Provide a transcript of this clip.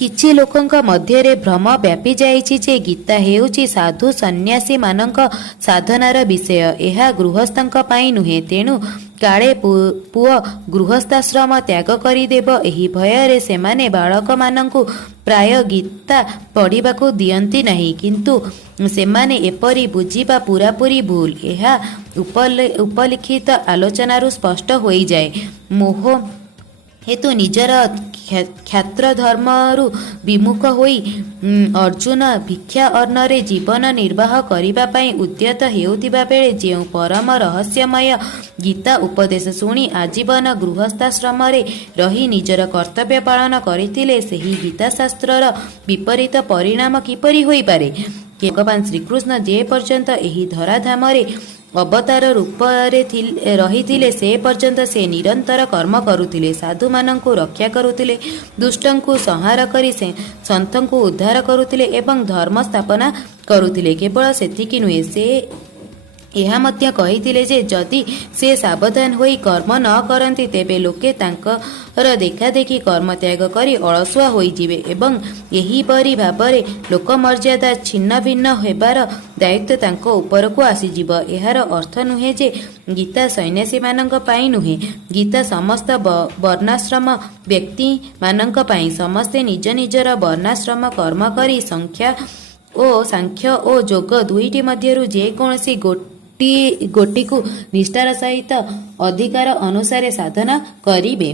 କିଛି ଲୋକଙ୍କ ମଧ୍ୟରେ ଭ୍ରମ ବ୍ୟାପି ଯାଇଛି ଯେ ଗୀତା ହେଉଛି ସାଧୁ ସନ୍ନ୍ୟାସୀମାନଙ୍କ ସାଧନାର ବିଷୟ। ଏହା ଗୃହସ୍ଥଙ୍କ ପାଇଁ ନୁହେଁ। ତେଣୁ କାଳେ ପୁଅ ଗୃହସ୍ଥାଶ୍ରମ ତ୍ୟାଗ କରିଦେବ, ଏହି ଭୟରେ ସେମାନେ ବାଳକମାନଙ୍କୁ ପ୍ରାୟ ଗୀତା ପଢ଼ିବାକୁ ଦିଅନ୍ତି ନାହିଁ। କିନ୍ତୁ ସେମାନେ ଏପରି ବୁଝିବା ପୂରାପୂରି ଭୁଲ। ଏହା ଉପଲିଖିତ ଆଲୋଚନାରୁ ସ୍ପଷ୍ଟ ହୋଇଯାଏ। ମୋହ ହେତୁ ନିଜର କ୍ଷାତ୍ର ଧର୍ମରୁ ବିମୁଖ ହୋଇ ଅର୍ଜୁନ ଭିକ୍ଷା ଅନ୍ନରେ ଜୀବନ ନିର୍ବାହ କରିବା ପାଇଁ ଉଦ୍ୟତ ହେଉଥିବା ବେଳେ ଯେଉଁ ପରମ ରହସ୍ୟମୟ ଗୀତା ଉପଦେଶ ଶୁଣି ଆଜୀବନ ଗୃହସ୍ଥାଶ୍ରମରେ ରହି ନିଜର କର୍ତ୍ତବ୍ୟ ପାଳନ କରିଥିଲେ, ସେହି ଗୀତାଶାସ୍ତ୍ରର ବିପରୀତ ପରିଣାମ କିପରି ହୋଇପାରେ? ଭଗବାନ ଶ୍ରୀକୃଷ୍ଣ ଯେ ପର୍ଯ୍ୟନ୍ତ ଏହି ଧରାଧାମରେ ଅବତାର ରୂପରେ ରହିଥିଲେ, ସେ ପର୍ଯ୍ୟନ୍ତ ସେ ନିରନ୍ତର କର୍ମ କରୁଥିଲେ। ସାଧୁମାନଙ୍କୁ ରକ୍ଷା କରୁଥିଲେ, ଦୁଷ୍ଟଙ୍କୁ ସଂହାର କରି ସନ୍ଥଙ୍କୁ ଉଦ୍ଧାର କରୁଥିଲେ ଏବଂ ଧର୍ମ ସ୍ଥାପନା କରୁଥିଲେ। କେବଳ ସେତିକି ନୁହେଁ, ସେ ଏହା ମଧ୍ୟ କହିଥିଲେ ଯେ ଯଦି ସେ ସାବଧାନ ହୋଇ କର୍ମ ନ କରନ୍ତି, ତେବେ ଲୋକେ ତାଙ୍କର ଦେଖାଦେଖି କର୍ମତ୍ୟାଗ କରି ଅଳସୁଆ ହୋଇଯିବେ ଏବଂ ଏହିପରି ଭାବରେ ଲୋକମର୍ଯ୍ୟାଦା ଛିନ୍ନ ଭିନ୍ନ ହେବାର ଦାୟିତ୍ୱ ତାଙ୍କ ଉପରକୁ ଆସିଯିବ। ଏହାର ଅର୍ଥ ନୁହେଁ ଯେ ଗୀତା ସନ୍ନ୍ୟାସୀମାନଙ୍କ ପାଇଁ ନୁହେଁ। ଗୀତା ସମସ୍ତ ବର୍ଣ୍ଣାଶ୍ରମ ବ୍ୟକ୍ତିମାନଙ୍କ ପାଇଁ। ସମସ୍ତେ ନିଜ ନିଜର ବର୍ଣ୍ଣାଶ୍ରମ କର୍ମ କରି ସାଂଖ୍ୟ ଓ ଯୋଗ ଦୁଇଟି ମଧ୍ୟରୁ ଯେକୌଣସି ଗୋଟିକୁ ନିଷ୍ଠାର ସହିତ ଅଧିକାର ଅନୁସାରେ ସାଧନା କରିବେ।